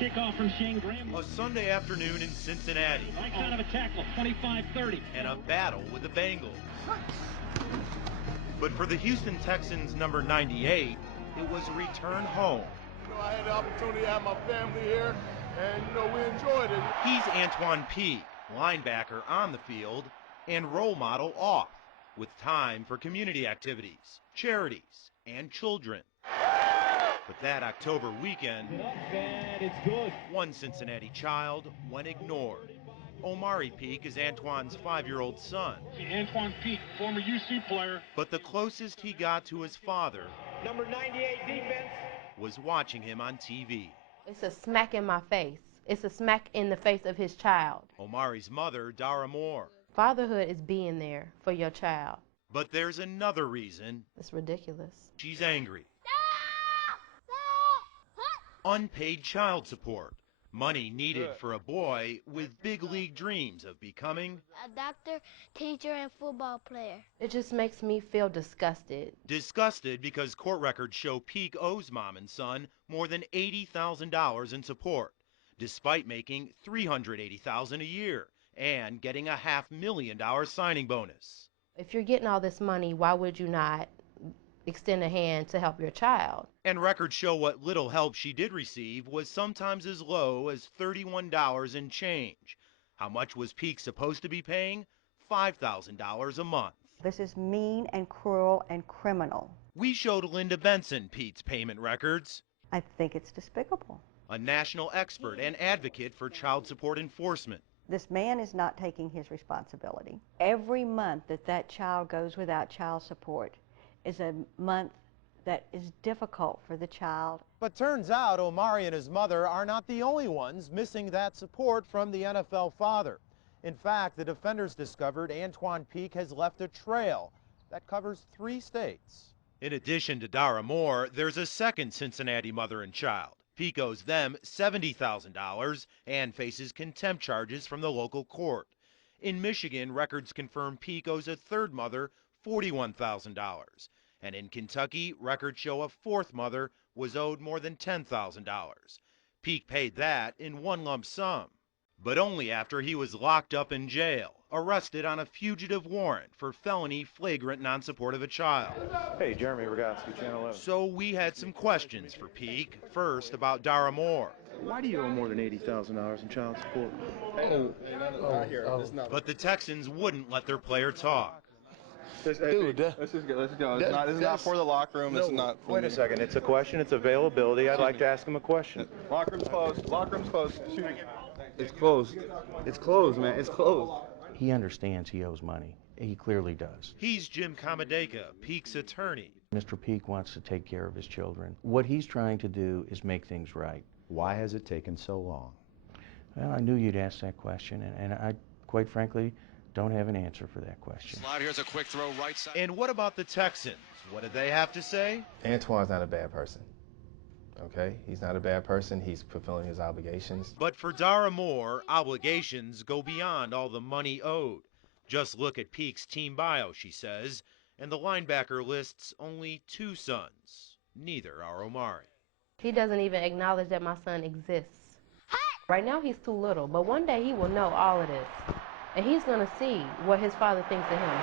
kickoff from Shane Graham. A Sunday afternoon in Cincinnati. Right side of a tackle, 25-30. And a battle with the Bengals. But for the Houston Texans number 98, it was a return home. I had the opportunity to have my family here, and we enjoyed it. He's Antoine Peak, linebacker on the field and role model off, with time for community activities, charities, and children. But that October weekend, one Cincinnati child went ignored. Omari Peak is Antoine's 5-year-old son. Antoine Peak, former UC player. But the closest he got to his father, number 98 defense, was watching him on TV. It's a smack in my face. It's a smack in the face of his child. Omari's mother, Dara Moore. Fatherhood is being there for your child. But there's another reason. It's ridiculous. She's angry. Unpaid child support. Money needed for a boy with big league dreams of becoming a doctor, teacher, and football player. It just makes me feel disgusted. Disgusted because court records show Peak owes mom and son more than $80,000 in support, despite making $380,000 a year and getting a $500,000 signing bonus. If you're getting all this money, why would you not extend a hand to help your child? And records show what little help she did receive was sometimes as low as $31 and change. How much was Peak supposed to be paying? $5,000 a month. This is mean and cruel and criminal. We showed Linda Benson Pete's payment records. I think it's despicable. A national expert and advocate for child support enforcement. This man is not taking his responsibility. Every month that child goes without child support is a month that is difficult for the child. But turns out Omari and his mother are not the only ones missing that support from the NFL father. In fact, the defenders discovered Antoine Peak has left a trail that covers 3 states. In addition to Dara Moore, there's a second Cincinnati mother and child. Peak owes them $70,000 and faces contempt charges from the local court. In Michigan, records confirm Peak owes a third mother $41,000. And in Kentucky, records show a fourth mother was owed more than $10,000. Peak paid that in one lump sum, but only after he was locked up in jail, arrested on a fugitive warrant for felony flagrant non-support of a child. Hey, Jeremy Rogoski, Channel 11. So we had some questions for Peak. First, about Dara Moore. Why do you owe more than $80,000 in child support? But the Texans wouldn't let their player talk. Let's just go. This is not for the locker room. This is not for Wait a second. It's a question. It's availability. I'd like to ask him a question. Locker room's closed. Locker room's closed. Shoot. It's closed. It's closed, man. It's closed. He understands he owes money. He clearly does. He's Jim Comadeka, Peak's attorney. Mr. Peak wants to take care of his children. What he's trying to do is make things right. Why has it taken so long? Well, I knew you'd ask that question, and I, quite frankly, don't have an answer for that question. Slide, here's a quick throw right side. And what about the Texans? What do they have to say? Antoine's not a bad person. Okay? He's not a bad person. He's fulfilling his obligations. But for Dara Moore, obligations go beyond all the money owed. Just look at Peak's team bio, she says, and the linebacker lists only 2 sons. Neither are Omari. He doesn't even acknowledge that my son exists. Right now he's too little, but one day he will know all of this. And he's going to see what his father thinks of him.